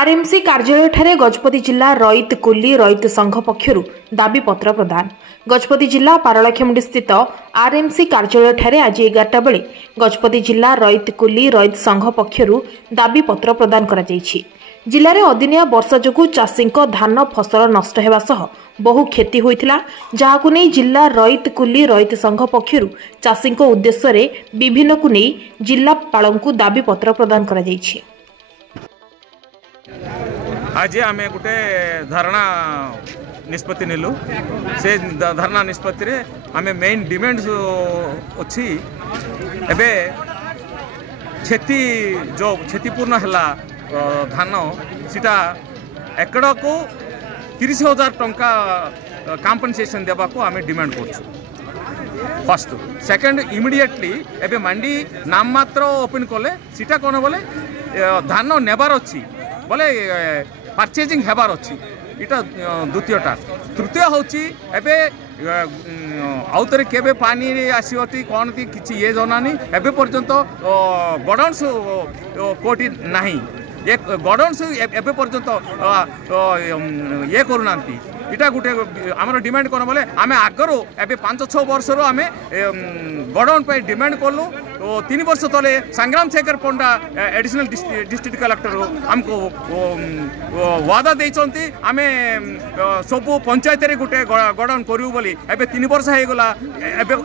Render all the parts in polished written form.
RMC कार्यालय ठारे गजपति जिला रईत कुली रईत संघ पक्षरु दाबी पत्र प्रदान। गजपति जिला पारलाखेमुंडी स्थित आरएमसी कार्यालय ठारे आज 11टा बेले गजपति जिला रईत कुली रईत संघ पक्षरु दाबी पत्र प्रदान करा जायछि। जिले में अदिनिया वर्षा जोगु चाषी धान फसल नष्ट होगा सह बहु क्षति होइथिला, जहाकु नै जिला रईत कुली रईत संघ पक्षरु चाषी उद्देश्य रे विभिन्न को नै जिलापालंकु दाबी पत्र प्रदान करा जायछि। आज आम गोटे धारणा निष्पत्ति नेलु। से धारणा निष्पत्ति रे आम मेन डिमांड अच्छी एबे क्षति जो क्षतिपूर्ण है धान सीटा एकड़ को 30,000 टंका कॉम्पेन्सेशन देवा को आम डिमांड करछु। फर्स्ट सेकंड इमिडिएटली एबे मंडी नाम मात्र ओपन कले सीटा कौन बोले धान नेबार अच्छी बोले परचेजिंग हेबार अच्छी इटा द्वितीयटा। तृतीय होची एबे आउतरे केबे पानी आसीवती कौन थी किछि ये जनानी एबे पर्यंत गडन्स कोटी नाही ये गडन्स एबे पर्यंत ये करूनांती। इटा गोटे आमर डिमांड कौन बोले आम आगर एबे 5-6 वर्ष आम गडन पे डिमांड कलु। 3 वर्ष तले संग्राम शेखर पंडा एडिशनल डिस्ट्रिक्ट कलेक्टर आमको वादा देइचंती आमे सबु पंचायत रे गोटे गडन करू बोली एबे 3 वर्ष हे गला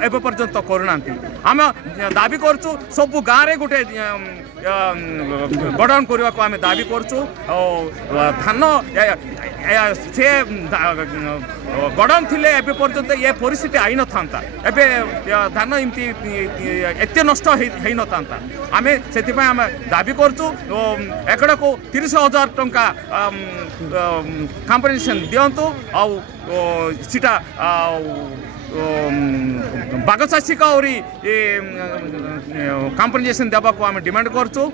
एबे पर्यंत करूनांती। आम दाबी करछु सबु गाँव रे गोटे गडन करबा को आम दाबी करछु। धान से गडन थिले एबे पर्यंत ये परिस्थिति आई न थांता, एबे धान इमती एते नष्ट हेई न थांता। आमे सेतिपय आमे दाबी करछु एकड़ को 30,000 टंका कॉम्पेन्सेशन दियंतु आउ सीटा बागचाषी का कॉम्पेन्सेशन देवा को आमे डिमांड करछु।